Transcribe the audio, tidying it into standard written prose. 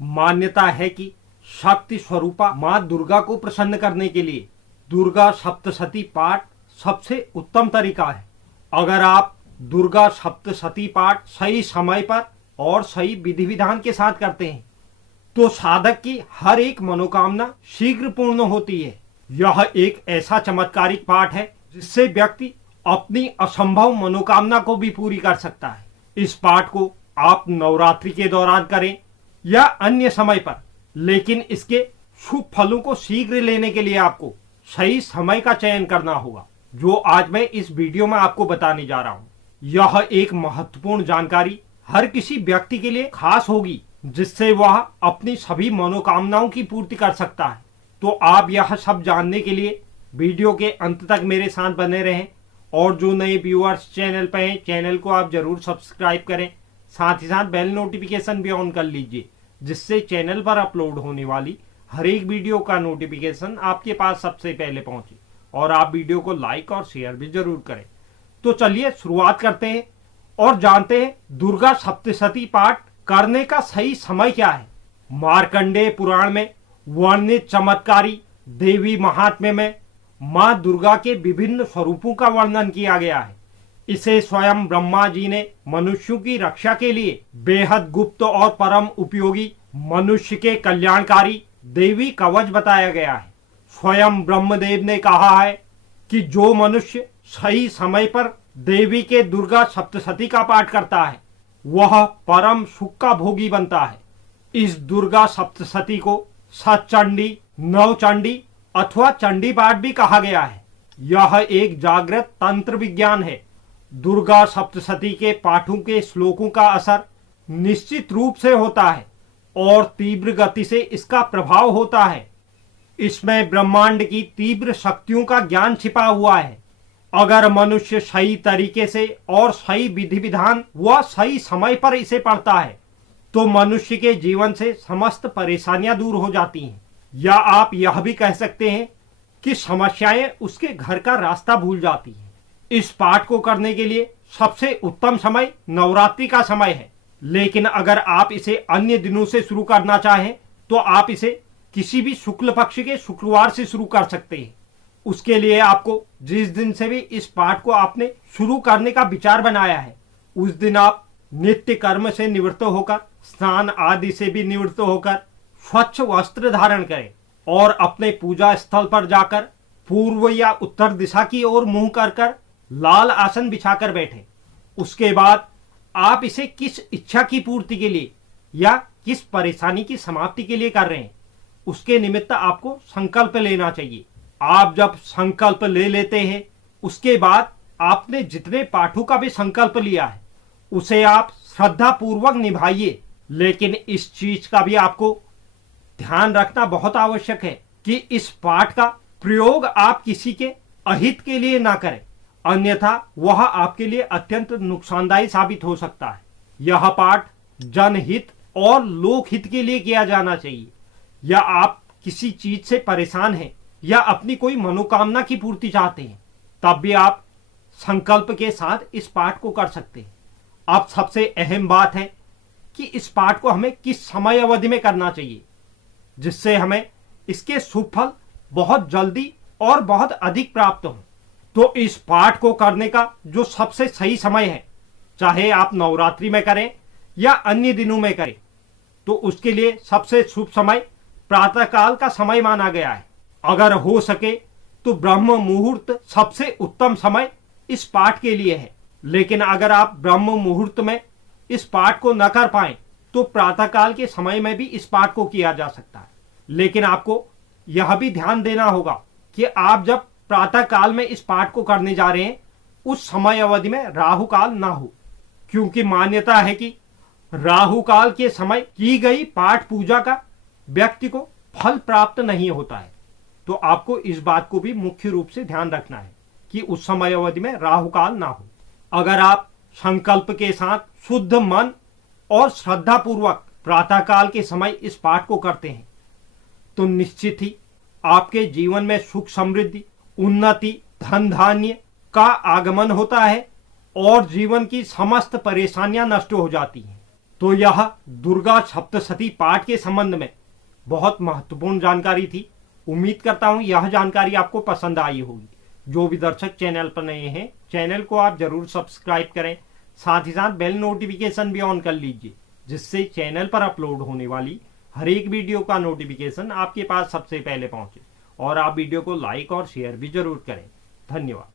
मान्यता है कि शक्ति स्वरूपा माँ दुर्गा को प्रसन्न करने के लिए दुर्गा सप्तशती पाठ सबसे उत्तम तरीका है। अगर आप दुर्गा सप्तशती पाठ सही समय पर और सही विधि विधान के साथ करते हैं तो साधक की हर एक मनोकामना शीघ्र पूर्ण होती है। यह एक ऐसा चमत्कारिक पाठ है जिससे व्यक्ति अपनी असंभव मनोकामना को भी पूरी कर सकता है। इस पाठ को आप नवरात्रि के दौरान करें या अन्य समय पर, लेकिन इसके शुभ फलों को शीघ्र लेने के लिए आपको सही समय का चयन करना होगा, जो आज मैं इस वीडियो में आपको बताने जा रहा हूं। यह एक महत्वपूर्ण जानकारी हर किसी व्यक्ति के लिए खास होगी, जिससे वह अपनी सभी मनोकामनाओं की पूर्ति कर सकता है। तो आप यह सब जानने के लिए वीडियो के अंत तक मेरे साथ बने रहें, और जो नए व्यूअर्स चैनल पर हैं चैनल को आप जरूर सब्सक्राइब करें, साथ ही साथ बेल नोटिफिकेशन भी ऑन कर लीजिए, जिससे चैनल पर अपलोड होने वाली हर एक वीडियो का नोटिफिकेशन आपके पास सबसे पहले पहुंचे। और आप वीडियो को लाइक और शेयर भी जरूर करें। तो चलिए शुरुआत करते हैं और जानते हैं दुर्गा सप्तशती पाठ करने का सही समय क्या है। मार्कंडेय पुराण में वर्णित चमत्कारी देवी महात्म्य में माँ दुर्गा के विभिन्न स्वरूपों का वर्णन किया गया है। इसे स्वयं ब्रह्मा जी ने मनुष्यों की रक्षा के लिए बेहद गुप्त और परम उपयोगी मनुष्य के कल्याणकारी देवी कवच बताया गया है। स्वयं ब्रह्मदेव ने कहा है कि जो मनुष्य सही समय पर देवी के दुर्गा सप्तशती का पाठ करता है वह परम सुख का भोगी बनता है। इस दुर्गा सप्तशती को सतचंडी, नवचंडी अथवा चंडी पाठ भी कहा गया है। यह एक जागृत तंत्र विज्ञान है। दुर्गा सप्तशती के पाठों के श्लोकों का असर निश्चित रूप से होता है और तीव्र गति से इसका प्रभाव होता है। इसमें ब्रह्मांड की तीव्र शक्तियों का ज्ञान छिपा हुआ है। अगर मनुष्य सही तरीके से और सही विधि विधान व सही समय पर इसे पढ़ता है तो मनुष्य के जीवन से समस्त परेशानियां दूर हो जाती हैं, या आप यह भी कह सकते हैं कि समस्याएं उसके घर का रास्ता भूल जाती हैं। इस पाठ को करने के लिए सबसे उत्तम समय नवरात्रि का समय है, लेकिन अगर आप इसे अन्य दिनों से शुरू करना चाहें तो आप इसे किसी भी शुक्ल पक्ष के शुक्रवार से शुरू कर सकते हैं। उसके लिए आपको जिस दिन से भी इस पाठ को आपने शुरू करने का विचार बनाया है उस दिन आप नित्य कर्म से निवृत्त होकर, स्नान आदि से भी निवृत्त होकर स्वच्छ वस्त्र धारण करें और अपने पूजा स्थल पर जाकर पूर्व या उत्तर दिशा की ओर मुंह कर लाल आसन बिछाकर बैठें। उसके बाद आप इसे किस इच्छा की पूर्ति के लिए या किस परेशानी की समाप्ति के लिए कर रहे हैं उसके निमित्त आपको संकल्प लेना चाहिए। आप जब संकल्प ले लेते हैं उसके बाद आपने जितने पाठों का भी संकल्प लिया है उसे आप श्रद्धा पूर्वक निभाइए, लेकिन इस चीज का भी आपको ध्यान रखना बहुत आवश्यक है कि इस पाठ का प्रयोग आप किसी के अहित के लिए ना करें, अन्यथा वह आपके लिए अत्यंत नुकसानदायी साबित हो सकता है। यह पाठ जनहित और लोकहित के लिए किया जाना चाहिए। या आप किसी चीज से परेशान हैं या अपनी कोई मनोकामना की पूर्ति चाहते हैं तब भी आप संकल्प के साथ इस पाठ को कर सकते हैं। अब सबसे अहम बात है कि इस पाठ को हमें किस समय अवधि में करना चाहिए जिससे हमें इसके शुभ फल बहुत जल्दी और बहुत अधिक प्राप्त हो। तो इस पाठ को करने का जो सबसे सही समय है, चाहे आप नवरात्रि में करें या अन्य दिनों में करें, तो उसके लिए सबसे शुभ समय प्रातःकाल का समय माना गया है। अगर हो सके तो ब्रह्म मुहूर्त सबसे उत्तम समय इस पाठ के लिए है, लेकिन अगर आप ब्रह्म मुहूर्त में इस पाठ को न कर पाए तो प्रातःकाल के समय में भी इस पाठ को किया जा सकता है। लेकिन आपको यह भी ध्यान देना होगा कि आप जब प्रातः काल में इस पाठ को करने जा रहे हैं उस समय अवधि में राहु काल ना हो, क्योंकि मान्यता है कि राहु काल के समय की गई पाठ पूजा का व्यक्ति को फल प्राप्त नहीं होता है। तो आपको इस बात को भी मुख्य रूप से ध्यान रखना है कि उस समय अवधि में राहु काल ना हो। अगर आप संकल्प के साथ शुद्ध मन और श्रद्धा पूर्वक प्रातः काल के समय इस पाठ को करते हैं तो निश्चित ही आपके जीवन में सुख समृद्धि, उन्नति, धन धान्य का आगमन होता है और जीवन की समस्त परेशानियां नष्ट हो जाती हैं। तो यह दुर्गा सप्तशती पाठ के संबंध में बहुत महत्वपूर्ण जानकारी थी। उम्मीद करता हूं यह जानकारी आपको पसंद आई होगी। जो भी दर्शक चैनल पर नए हैं, चैनल को आप जरूर सब्सक्राइब करें, साथ ही साथ बेल नोटिफिकेशन भी ऑन कर लीजिए, जिससे चैनल पर अपलोड होने वाली हर एक वीडियो का नोटिफिकेशन आपके पास सबसे पहले पहुंचे। और आप वीडियो को लाइक और शेयर भी जरूर करें। धन्यवाद।